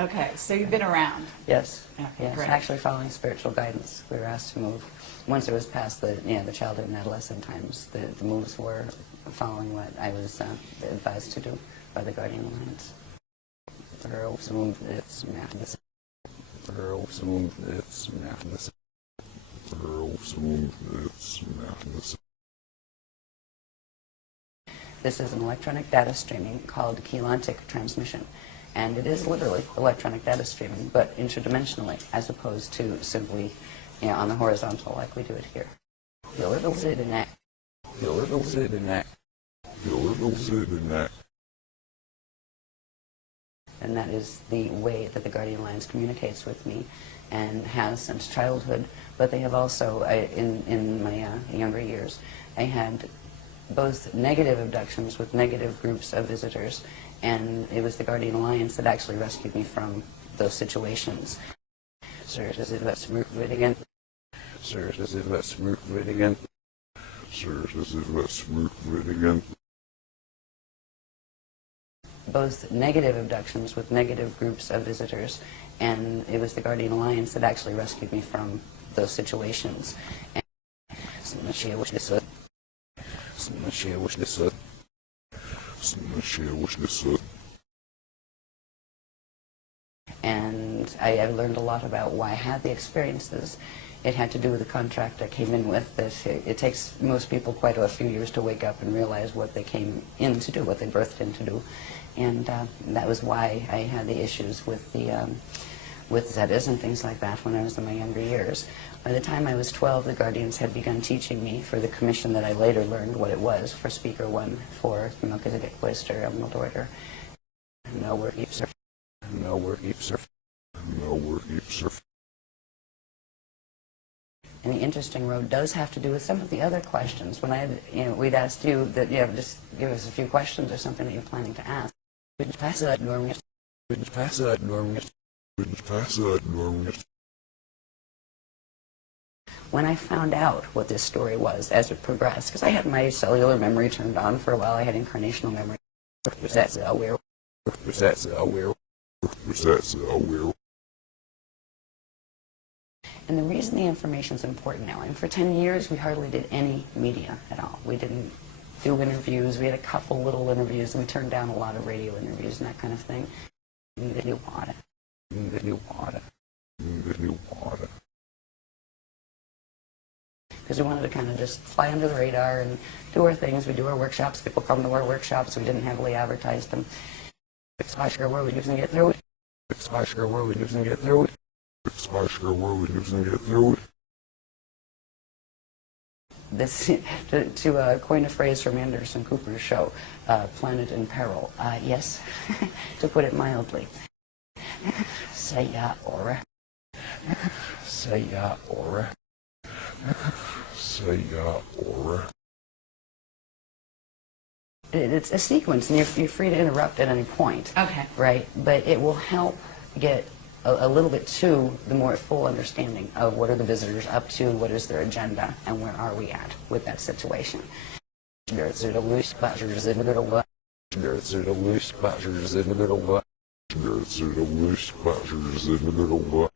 Okay, so you've been around. Yes, Okay, yes. great. Actually, following spiritual guidance, we were asked to move. Once it was past the the childhood and adolescent times, the moves were following what I was advised to do by the Guardian Alliance. Girls move, it's madness. Girls move, it's madness. Girls move, it's madness. This is an electronic data streaming called Galactic transmission. And it is literally electronic data streaming, but interdimensionally, as opposed to simply, on the horizontal like we do it here. And that is the way that the Guardian Alliance communicates with me, and has since childhood. But they have also, in my younger years, I had both negative abductions with negative groups of visitors, and it was the Guardian Alliance that actually rescued me from those situations. Sir, does it let's move it again? Sir, does it let's move it again? Sir, does it let's move it again? Both negative abductions with negative groups of visitors, and it was the Guardian Alliance that actually rescued me from those situations. And and I learned a lot about why I had the experiences. It had to do with the contract I came in with, that it takes most people quite a few years to wake up and realize what they came in to do, what they birthed in to do. And that was why I had the issues with the with Zetas and things like that when I was in my younger years. By the time I was 12, the Guardians had begun teaching me for the commission that I later learned what it was, for Speaker 1, for the Melchizedek Cloister, Emerald Order. No work keeps her. No work keeps her. No work keeps her. And the interesting road does have to do with some of the other questions. When we'd asked you that, just give us a few questions or something that you're planning to ask. We'd pass that normally. We'd pass that normally. We'd pass that normally. When I found out what this story was as it progressed, because I had my cellular memory turned on for a while, I had incarnational memory. That's aware. That's aware. That's aware. And the reason the information is important now, and for 10 years we hardly did any media at all. We didn't do interviews. We had a couple little interviews, and we turned down a lot of radio interviews and that kind of thing. Because we wanted to kind of just fly under the radar and do our things. We do our workshops. People come to our workshops. We didn't heavily advertise them. Exposure where we doesn't get through it. Exposure where we doesn't get through it. Exposure where we doesn't get through it. This, to coin a phrase from Anderson Cooper's show, Planet in Peril. Yes, to put it mildly. Say ya, Aura. Say ya, Aura. Say ya, Aura. It's a sequence, and you're free to interrupt at any point. Okay. Right? But it will help get a little bit to the more full understanding of what are the visitors up to, what is their agenda, and where are we at with that situation. There's a loose pleasures in the middle. There's a loose pleasures in the middle. There's a loose pleasures in the middle.